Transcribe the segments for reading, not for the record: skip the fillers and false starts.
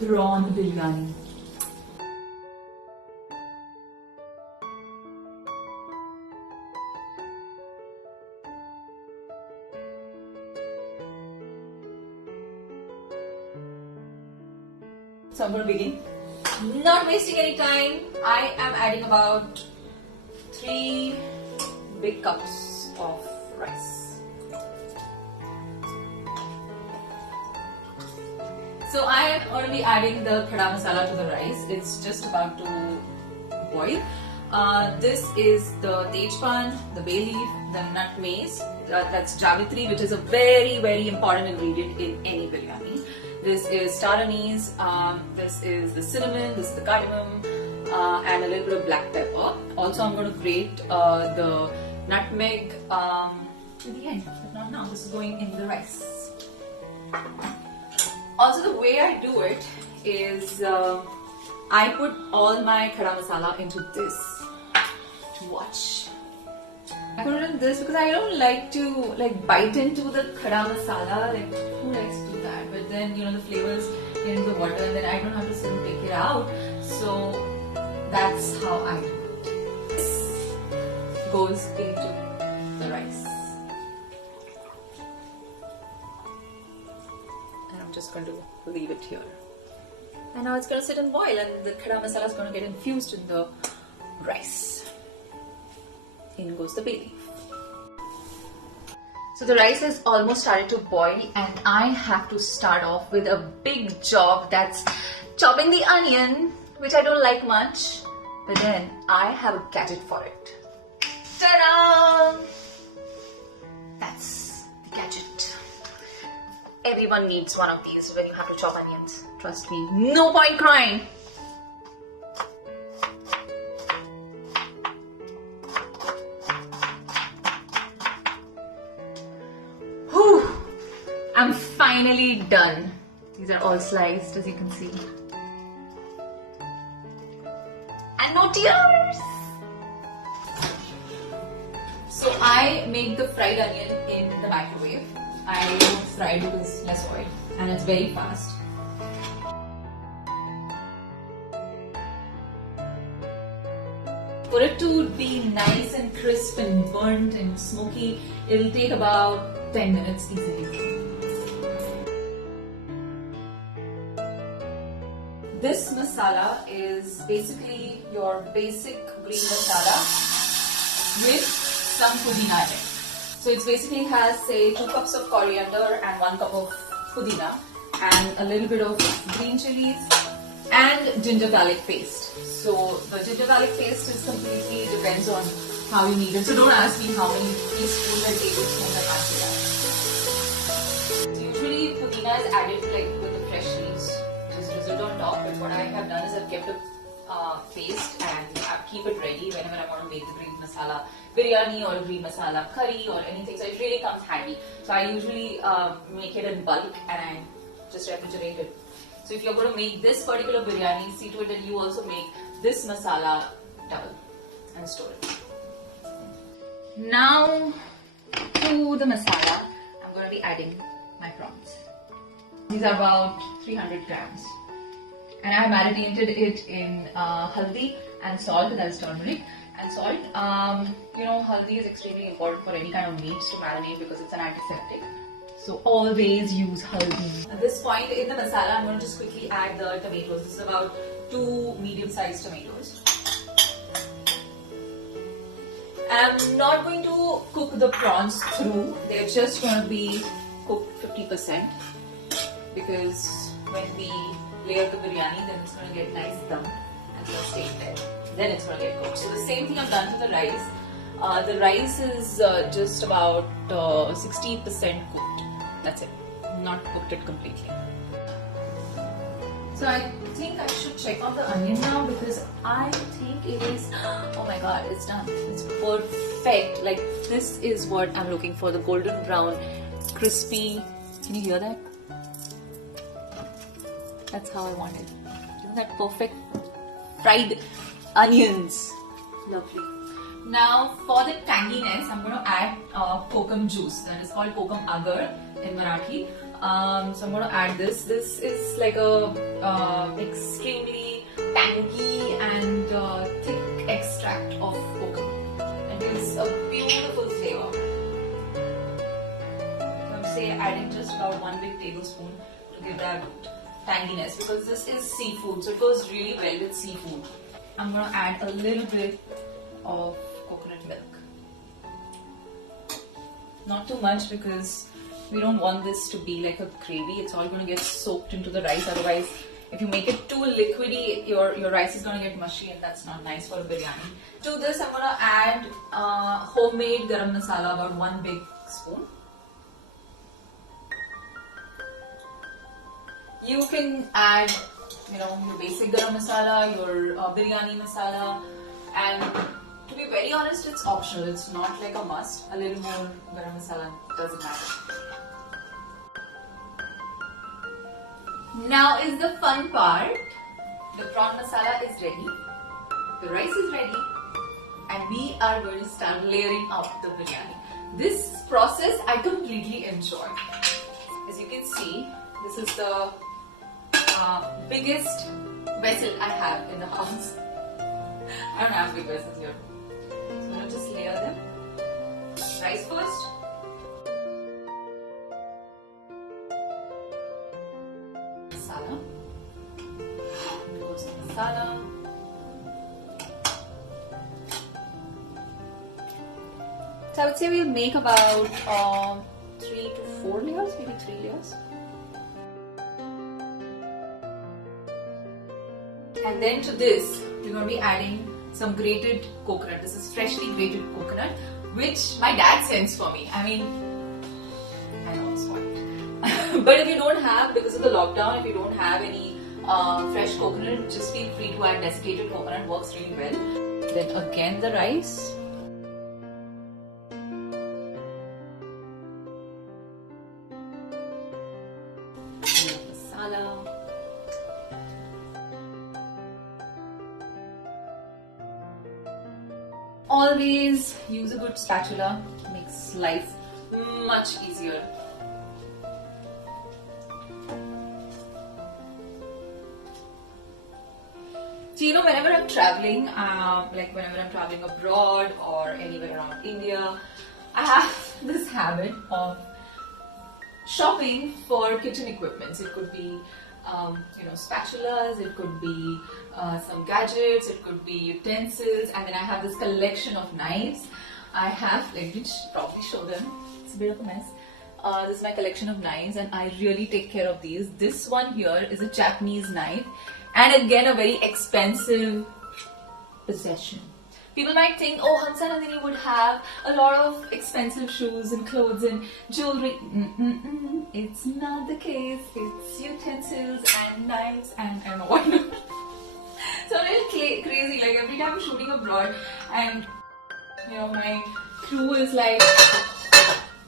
Prawn Biryani. So I'm going to begin. Not wasting any time, I am adding about 3 big cups of rice. So I am going to be adding the khada masala to the rice. It's just about to boil. This is the tejpan, the bay leaf, the nutmeg, that's javitri, which is a very important ingredient in any biryani. This is star anise, this is the cinnamon, this is the cardamom, and a little bit of black pepper. Also, I'm going to grate the nutmeg at the end, but not now. This is going in the rice. Also, the way I do it is I put all my khada masala into this. Watch. I put it in this because I don't like to bite into the khada masala. Like, who likes to do that? But then the flavors get into the water, and then I don't have to sit and take it out. So that's how I do it. This goes into the rice, and I'm just going to leave it here. And now it's going to sit and boil, and the khada masala is going to get infused in the rice. In goes the bay leaf. So the rice has almost started to boil, and I have to start off with a big job, that's chopping the onion, which I don't like much, but then I have a gadget for it. Ta-da! That's the gadget. Everyone needs one of these when you have to chop onions. Trust me, no point crying. I'm finally done. These are all sliced, as you can see. And no tears! So I make the fried onion in the microwave. I don't fry it because it's less oil and it's very fast. For it to be nice and crisp and burnt and smoky, it'll take about 10 minutes easily. This masala is basically your basic green masala with some pudina in it. So it basically has, say, 2 cups of coriander and 1 cup of pudina and a little bit of green chilies and ginger garlic paste. So the ginger garlic paste is completely depends on how you need it. So don't ask me how many teaspoons and tablespoons I have to add. So usually pudina is added with the fresh leaves. On top, but what I have done is I've kept a paste and I keep it ready whenever I want to make the green masala biryani or green masala curry or anything, so it really comes handy. So I usually make it in bulk and I just refrigerate it. So if you're going to make this particular biryani, see to it that you also make this masala double and store it. Now to the masala, I'm going to be adding my prawns. These are about 300 grams. And I marinated it in haldi and salt, that is turmeric and salt. Haldi is extremely important for any kind of meats to marinate because it's an antiseptic. So always use haldi. At this point in the masala, I'm going to just quickly add the tomatoes. This is about 2 medium-sized tomatoes. And I'm not going to cook the prawns through. They're just going to be cooked 50% because when we layer the biryani, then it's going to get nice dum and it's going to stay there. Then it's going to get cooked. So the same thing I've done to the rice. The rice is just about 60% cooked. That's it. Not cooked it completely. So I think I should check on the onion now because I think it is, oh my god, it's done. It's perfect. Like, this is what I'm looking for, the golden brown, crispy. Can you hear that? That's how I want it. Isn't that perfect? Fried onions. Lovely. Now for the tanginess, I'm going to add kokum juice. That is called kokum agar in Marathi. So I'm going to add this. This is like a extremely tangy and thick extract of kokum. It gives a beautiful flavor. So I'm adding just about 1 big tablespoon to give that tanginess, because this is seafood, so it goes really well with seafood. I'm going to add a little bit of coconut milk. Not too much, because we don't want this to be like a gravy. It's all going to get soaked into the rice. Otherwise, if you make it too liquidy, your rice is going to get mushy, and that's not nice for a biryani. To this, I'm going to add homemade garam masala, about 1 big spoon. You can add, your basic garam masala, your biryani masala, and to be very honest, it's optional. It's not like a must. A little more garam masala doesn't matter. Now is the fun part. The prawn masala is ready, the rice is ready, and we are going to start layering up the biryani. This process I completely enjoy. As you can see, this is the biggest vessel I have in the house. I don't have big vessels here. So I'm going to just layer them. Rice first. Masala. Goes the masala. So I would say we'll make about 3 to 4 layers, maybe 3 layers. And then to this, we're going to be adding some grated coconut. This is freshly grated coconut, which my dad sends for me. I mean, I know it's spoiled. But if you don't have, because of the lockdown, if you don't have any fresh coconut, just feel free to add desiccated coconut. Works really well. Then again the rice. Masala. Always use a good spatula, makes life much easier. So whenever I'm traveling, like whenever I'm traveling abroad or anywhere around India, I have this habit of shopping for kitchen equipments. It could be spatulas, it could be some gadgets, it could be utensils, and then I have this collection of knives. I have, let me probably show them, it's a bit of a mess. This is my collection of knives, and I really take care of these. This one here is a Japanese knife, and again a very expensive possession. People might think, oh, Hamsa Nandini would have a lot of expensive shoes and clothes and jewelry. It's not the case. It's utensils and knives and I don't know what. So I'm a little crazy. Like every time I'm shooting abroad, and my crew is like,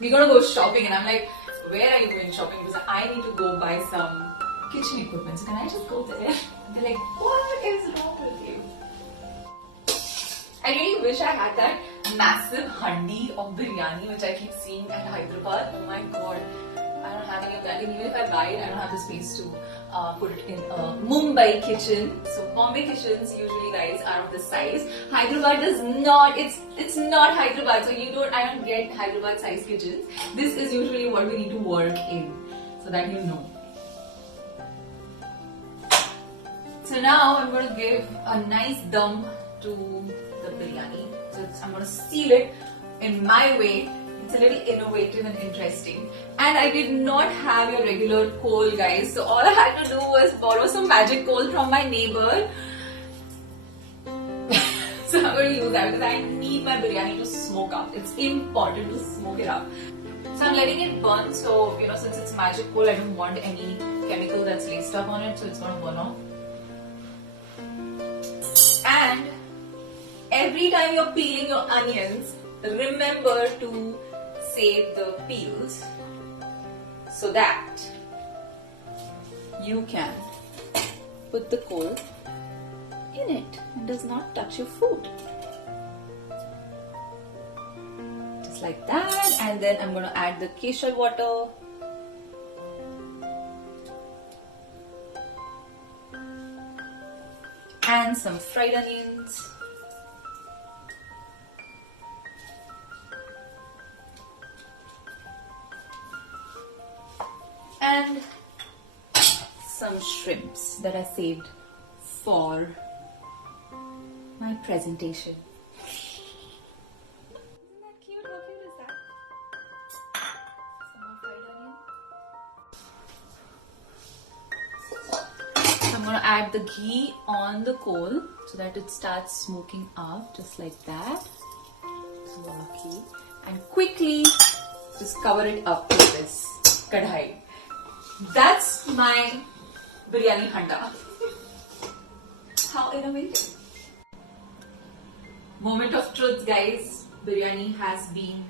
we're gonna go shopping, and I'm like, where are you going shopping? Because I need to go buy some kitchen equipment. So can I just go there? And they're like, what is wrong with you? I really wish I had that massive handi of biryani which I keep seeing at Hyderabad. Oh my god, I don't have any of that. And even if I buy it, I don't have the space to put it in a Mumbai kitchen. So Bombay kitchens usually, guys, are of this size. Hyderabad does not. It's not Hyderabad, so I don't get Hyderabad size kitchens. This is usually what we need to work in, so that you know. So now I'm going to give a nice dum to the biryani. So I'm going to seal it in my way. It's a little innovative and interesting. And I did not have your regular coal, guys. So all I had to do was borrow some magic coal from my neighbor. So I'm going to use that because I need my biryani to smoke up. It's important to smoke it up. So I'm letting it burn. So, since it's magic coal, I don't want any chemical that's laced up on it. So it's going to burn off. And every time you're peeling your onions, remember to save the peels so that you can put the coal in it and does not touch your food. just like that. And then I'm going to add the kesar water. And some fried onions. And some shrimps that I saved for my presentation. Isn't that cute? How cute is that? Some more fried onion. So I'm going to add the ghee on the coal so that it starts smoking up just like that. Okay. And quickly just cover it up with this kadhai. That's my biryani handa. How innovative. Moment of truth, guys. Biryani has been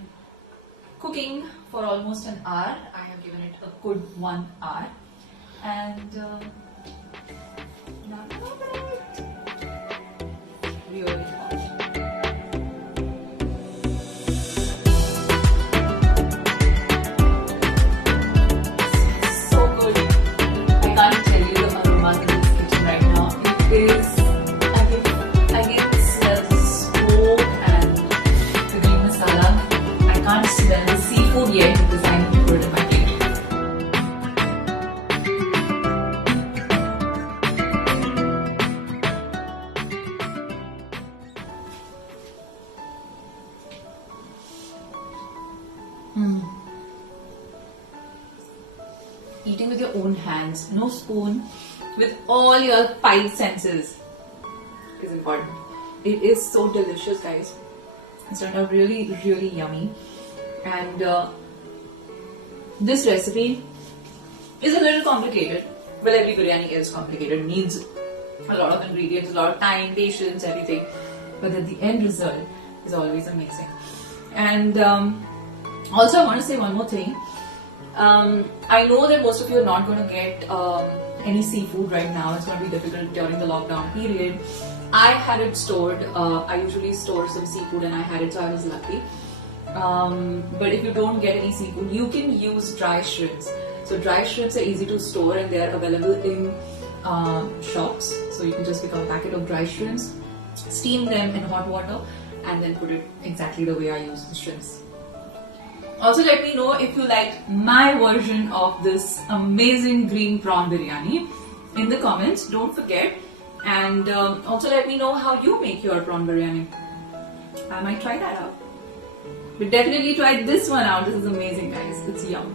cooking for almost an hour. I have given it a good 1 hour. And really hot. So good. I can't tell you the aroma in this kitchen right now. It is, I can smell the smoke and the green masala. I can't smell the seafood yet because I need to put it in my plate. Eating with your own hands, no spoon, with all your 5 senses is important. It is so delicious, guys. It's turned out really, really yummy. And this recipe is a little complicated. Well, every biryani is complicated. It needs a lot of ingredients, a lot of time, patience, everything. But the end result is always amazing. And also, I want to say one more thing. I know that most of you are not going to get any seafood right now. It's going to be difficult during the lockdown period. I had it stored. I usually store some seafood and I had it, so I was lucky. But if you don't get any seafood, you can use dry shrimps. So dry shrimps are easy to store and they are available in shops. So you can just pick up a packet of dry shrimps, steam them in hot water, and then put it exactly the way I use the shrimps. Also, let me know if you liked my version of this amazing green prawn biryani in the comments. Don't forget. And also let me know how you make your prawn biryani. I might try that out. But definitely try this one out. This is amazing, guys. It's yum.